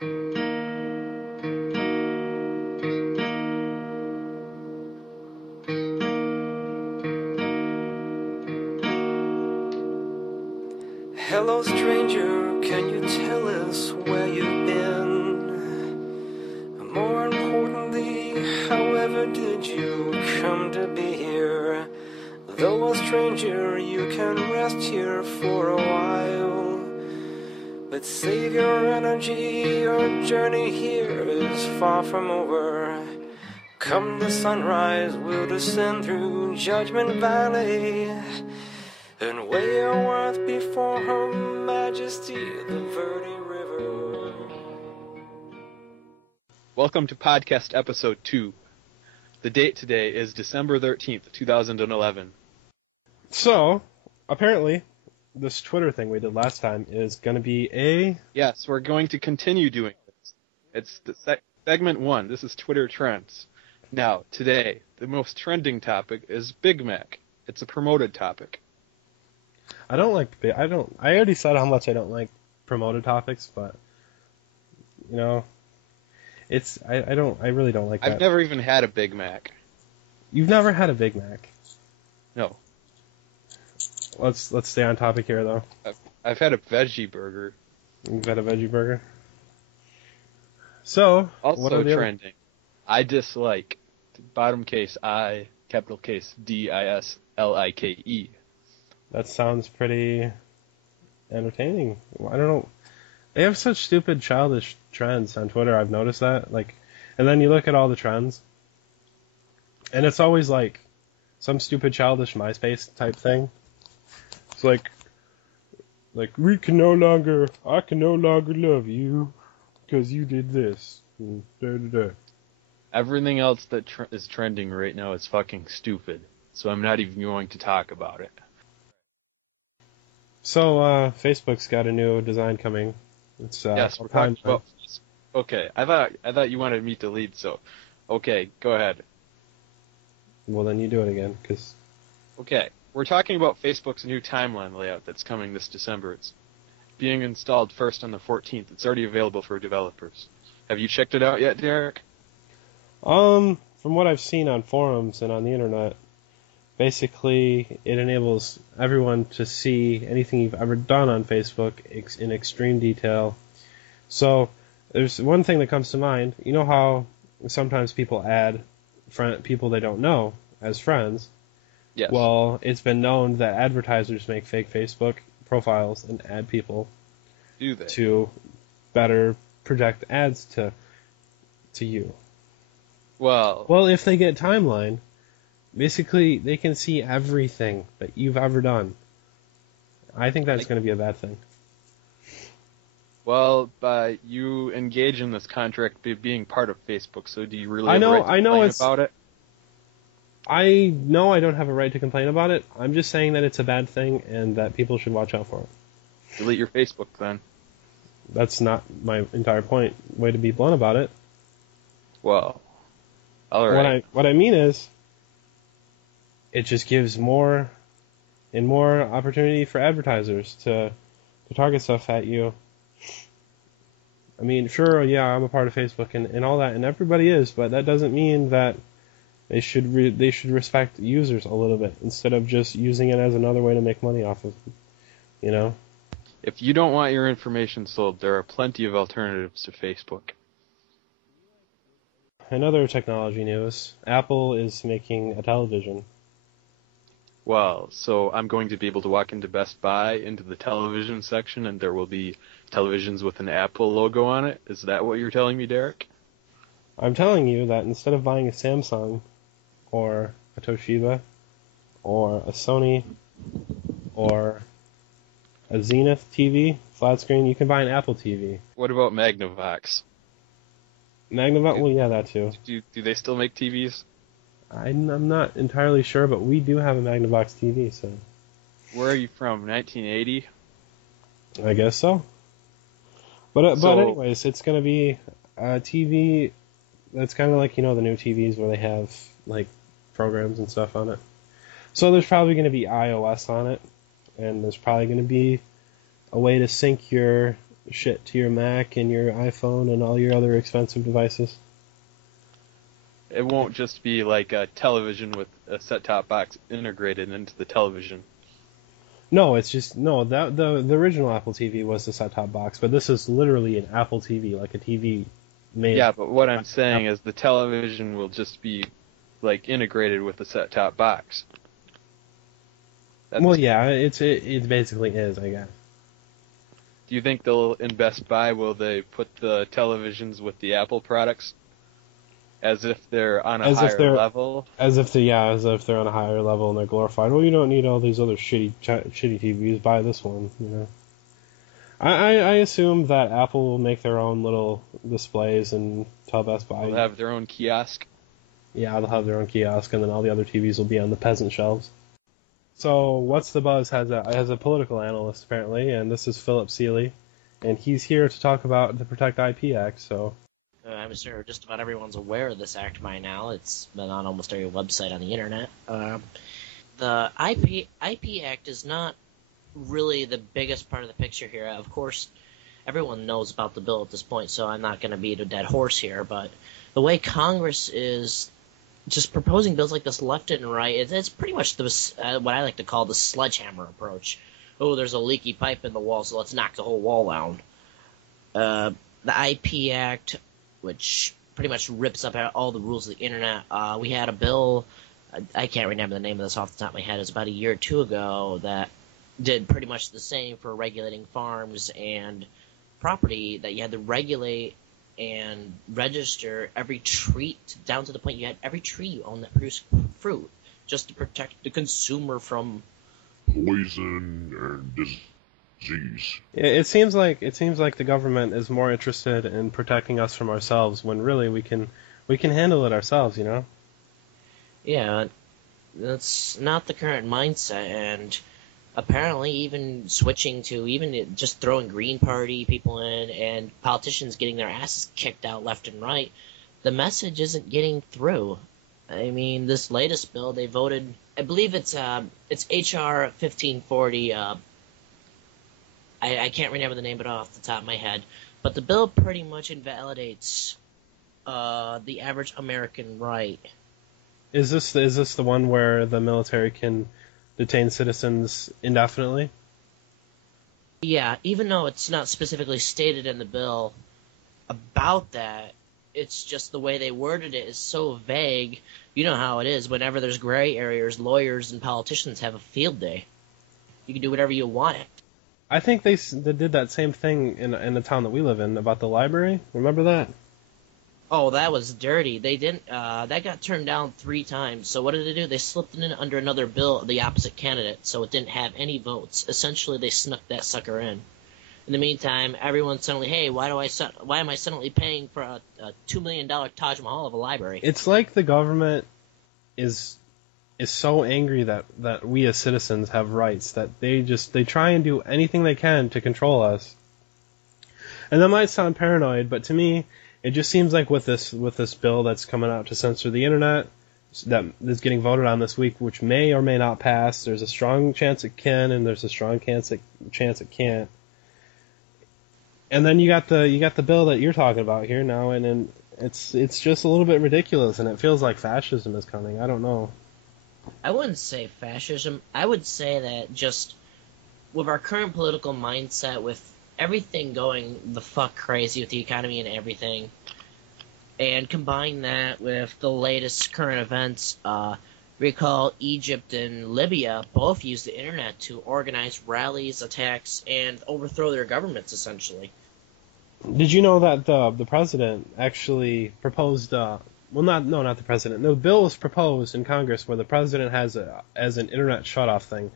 Hello stranger, can you tell us where you've been? More importantly, however did you come to be here? Though a stranger, you can rest here for a while. But save your energy, your journey here is far from over. Come the sunrise, we'll descend through Judgment Valley and weigh your worth before Her Majesty, the Verde River. Welcome to podcast episode 2. The date today is December 13th, 2011. So, apparently, this Twitter thing we did last time is going to be a... Yes, we're going to continue doing this. It's the segment 1. This is Twitter trends. Now, today, the most trending topic is Big Mac. It's a promoted topic. I already said how much I don't like promoted topics, but, you know, I really don't like that. I've never even had a Big Mac. You've never had a Big Mac? No. Let's stay on topic here, though. I've had a veggie burger. You've had a veggie burger? So, also what are the trending. I dislike, bottom case I, capital case D-I-S-L-I-K-E. That sounds pretty entertaining. I don't know. They have such stupid, childish trends on Twitter. I've noticed that. And then you look at all the trends, and it's always like some stupid, childish MySpace type thing. It's like I can no longer love you because you did this. Everything else that is trending right now is fucking stupid, so I'm not even going to talk about it. So, Facebook's got a new design coming. It's yes, we're talking about. Okay, I thought you wanted me to lead, so okay, go ahead. Well, then you do it again, cause. Okay, we're talking about Facebook's new timeline layout that's coming this December. It's being installed first on the 14th. It's already available for developers. Have you checked it out yet, Derek? From what I've seen on forums and on the internet, basically it enables everyone to see anything you've ever done on Facebook in extreme detail. So there's one thing that comes to mind. You know how sometimes people add people they don't know as friends? Yes. Well, it's been known that advertisers make fake Facebook profiles and add people Do they? to better project ads to you. Well, if they get timeline, basically they can see everything that you've ever done. I think that's going to be a bad thing. Well, you engage in this contract being part of Facebook, so do you really I have know, a right to I know complain it's, about it? I know I don't have a right to complain about it. I'm just saying that it's a bad thing and that people should watch out for it. Delete your Facebook then. That's not my entire point. Way to be blunt about it. Well, all right. What I mean is, it just gives more and more opportunity for advertisers to target stuff at you. I mean, sure, yeah, I'm a part of Facebook and all that, and everybody is, but that doesn't mean that they should respect users a little bit instead of just using it as another way to make money off of them, you know? If you don't want your information sold, there are plenty of alternatives to Facebook. In other technology news, Apple is making a television. Well, so I'm going to be able to walk into Best Buy, into the television section, and there will be televisions with an Apple logo on it? Is that what you're telling me, Derek? I'm telling you that instead of buying a Samsung, or a Toshiba, or a Sony, or a Zenith TV, flat screen, you can buy an Apple TV. What about Magnavox? Magnavox? Well, yeah, that too. Do they still make TVs? I'm not entirely sure, but we do have a Magnavox TV, so... Where are you from, 1980? I guess so. But anyways, it's going to be a TV that's kind of like, you know, the new TVs where they have, like, programs and stuff on it. So there's probably going to be iOS on it, and there's probably going to be a way to sync your shit to your Mac and your iPhone and all your other expensive devices. It won't just be like a television with a set-top box integrated into the television. No, it's just that the original Apple TV was the set-top box, but this is literally an Apple TV, like a TV made. Yeah, but what I'm saying is the television will just be like integrated with the set-top box. Well, yeah, it basically is, I guess. Do you think they'll in Best Buy will they put the televisions with the Apple products as if they're on a higher level? As if they're on a higher level and they're glorified. Well, you don't need all these other shitty TVs. Buy this one, you know. I assume that Apple will make their own little displays and tell Best Buy. They'll have their own kiosk. Yeah, they'll have their own kiosk, and then all the other TVs will be on the peasant shelves. So, What's the Buzz has a political analyst, apparently, and this is Philip Seeley, and he's here to talk about the Protect IP Act, so... I'm sure just about everyone's aware of this act by now. It's been on almost every website on the internet. The IP Act is not really the biggest part of the picture here. Of course, everyone knows about the bill at this point, so I'm not going to beat a dead horse here, but the way Congress is just proposing bills like this left and right, it's pretty much what I like to call the sledgehammer approach. Oh, there's a leaky pipe in the wall, so let's knock the whole wall down. The IP Act, which pretty much rips up all the rules of the internet. We had a bill, I can't remember the name of this off the top of my head, it was about a year or two ago, that did pretty much the same for regulating farms and property, that you had to regulate and register every tree, down to the point you had every tree you own that produced fruit, just to protect the consumer from poison and disease. It seems like the government is more interested in protecting us from ourselves when really we can handle it ourselves, you know? Yeah, that's not the current mindset, and apparently even switching to even just throwing Green Party people in and politicians getting their asses kicked out left and right, the message isn't getting through. I mean, this latest bill, they voted, I believe it's H.R. 1540, I can't remember the name of it off the top of my head, but the bill pretty much invalidates the average American right. Is this the one where the military can detain citizens indefinitely? Yeah, even though it's not specifically stated in the bill about that, it's just the way they worded it is so vague. You know how it is. Whenever there's gray areas, lawyers and politicians have a field day. You can do whatever you want. I think they did that same thing in the town that we live in about the library. Remember that? Oh, that was dirty. They didn't. That got turned down 3 times. So what did they do? They slipped it in under another bill, the opposite candidate, so it didn't have any votes. Essentially, they snuck that sucker in. In the meantime, everyone's suddenly, hey, why am I suddenly paying for a $2 million Taj Mahal of a library? It's like the government is so angry that we as citizens have rights that they try and do anything they can to control us. And that might sound paranoid, but to me, it just seems like with this bill that's coming out to censor the internet, that is getting voted on this week, which may or may not pass. There's a strong chance it can, and there's a strong chance it can't. And then you got the bill that you're talking about here now, and then it's just a little bit ridiculous, and it feels like fascism is coming. I don't know. I wouldn't say fascism. I would say that just with our current political mindset, with everything going the fuck crazy with the economy and everything, and combine that with the latest current events, recall Egypt and Libya both used the internet to organize rallies, attacks, and overthrow their governments, essentially. Did you know that the president actually proposed? Not the president. No, the bill was proposed in Congress where the president has as an internet shutoff thing.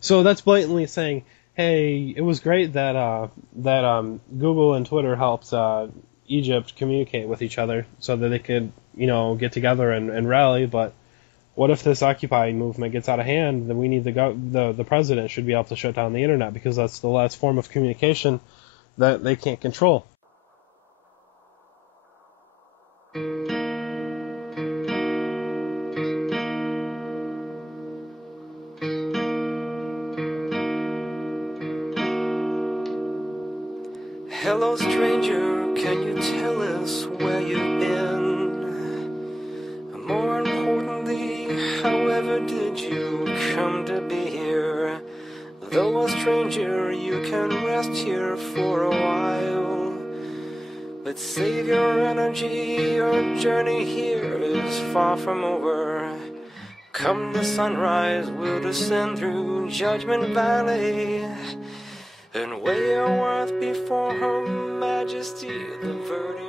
So that's blatantly saying, hey, it was great that Google and Twitter helped Egypt communicate with each other so that they could, get together and rally. But what if this Occupy movement gets out of hand? Then we need the president should be able to shut down the internet because that's the last form of communication that they can't control. Hello stranger, can you tell us where you've been? More importantly, however did you come to be here? Though a stranger, you can rest here for a while. But save your energy, your journey here is far from over. Come the sunrise, we'll descend through Judgment Valley and weigh your worth before Her Majesty, the verdict.